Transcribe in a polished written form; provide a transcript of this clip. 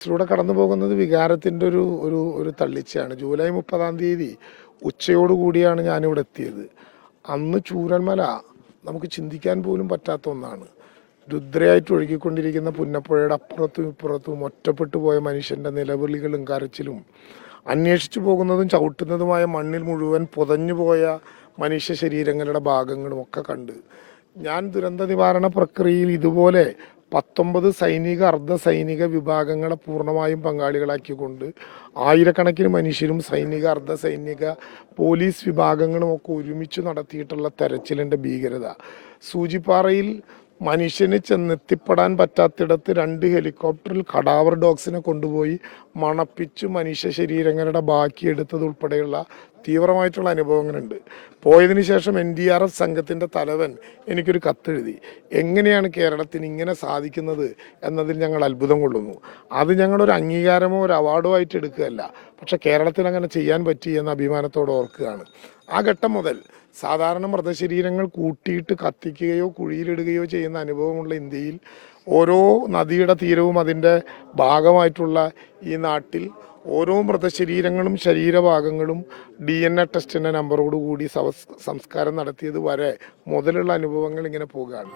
ിലൂടെ കടന്നു പോകുന്നത് വികാരത്തിൻ്റെ ഒരു ഒരു ഒരു തള്ളിച്ചയാണ്. ജൂലൈ 30 ഉച്ചയോടുകൂടിയാണ് ഞാനിവിടെ എത്തിയത്. അന്ന് ചൂരൽമല നമുക്ക് ചിന്തിക്കാൻ പോലും പറ്റാത്ത ഒന്നാണ്. രുദ്രയായിട്ട് ഒഴുകിക്കൊണ്ടിരിക്കുന്ന പുന്നപ്പുഴയുടെ അപ്പുറത്തും ഇപ്പുറത്തും ഒറ്റപ്പെട്ടു പോയ മനുഷ്യൻ്റെ നിലവിളികളും കരച്ചിലും, അന്വേഷിച്ചു പോകുന്നതും ചവിട്ടുന്നതുമായ മണ്ണിൽ മുഴുവൻ പുതഞ്ഞു പോയ മനുഷ്യ ശരീരങ്ങളുടെ ഭാഗങ്ങളും ഒക്കെ കണ്ട് ഞാൻ ദുരന്ത നിവാരണ പ്രക്രിയയിൽ ഇതുപോലെ 19 സൈനിക അർദ്ധ സൈനിക വിഭാഗങ്ങളെ പൂർണ്ണമായും പങ്കാളികളാക്കിക്കൊണ്ട് ആയിരക്കണക്കിന് മനുഷ്യരും സൈനിക അർദ്ധ സൈനിക പോലീസ് വിഭാഗങ്ങളും ഒക്കെ ഒരുമിച്ച് നടത്തിയിട്ടുള്ള തെരച്ചിലിൻ്റെ ഭീകരത. സൂചിപ്പാറയിൽ മനുഷ്യന് ചെന്നെത്തിപ്പെടാൻ പറ്റാത്തിടത്ത് 2 ഹെലികോപ്റ്ററിൽ കടാവർ ഡോഗ്സിനെ കൊണ്ടുപോയി മണപ്പിച്ച് മനുഷ്യ ശരീരങ്ങളുടെ ബാക്കിയെടുത്തത് ഉൾപ്പെടെയുള്ള തീവ്രമായിട്ടുള്ള അനുഭവങ്ങളുണ്ട്. പോയതിനു ശേഷം NDRF സംഘത്തിൻ്റെ തലവൻ എനിക്കൊരു കത്തെഴുതി. എങ്ങനെയാണ് കേരളത്തിന് ഇങ്ങനെ സാധിക്കുന്നത് എന്നതിൽ ഞങ്ങൾ അത്ഭുതം കൊള്ളുന്നു. അത് ഞങ്ങളൊരു അംഗീകാരമോ ഒരു അവാർഡോ ആയിട്ട് എടുക്കുകയല്ല, പക്ഷെ കേരളത്തിൽ അങ്ങനെ ചെയ്യാൻ പറ്റി എന്ന അഭിമാനത്തോടെ ഓർക്കുകയാണ്. ആ ഘട്ടം മുതൽ സാധാരണ മൃതശരീരങ്ങൾ കൂട്ടിയിട്ട് കത്തിക്കുകയോ കുഴിയിലിടുകയോ ചെയ്യുന്ന അനുഭവമുള്ള ഇന്ത്യയിൽ ഓരോ നദിയുടെ തീരവും അതിൻ്റെ ഭാഗമായിട്ടുള്ള ഈ നാട്ടിൽ ഓരോ മൃതശരീരങ്ങളും ശരീരഭാഗങ്ങളും DNA ടെസ്റ്റിൻ്റെ നമ്പറോടുകൂടി സംസ്കാരം നടത്തിയത് വരെ മുതലുള്ള അനുഭവങ്ങൾ ഇങ്ങനെ പോകുകയാണ്.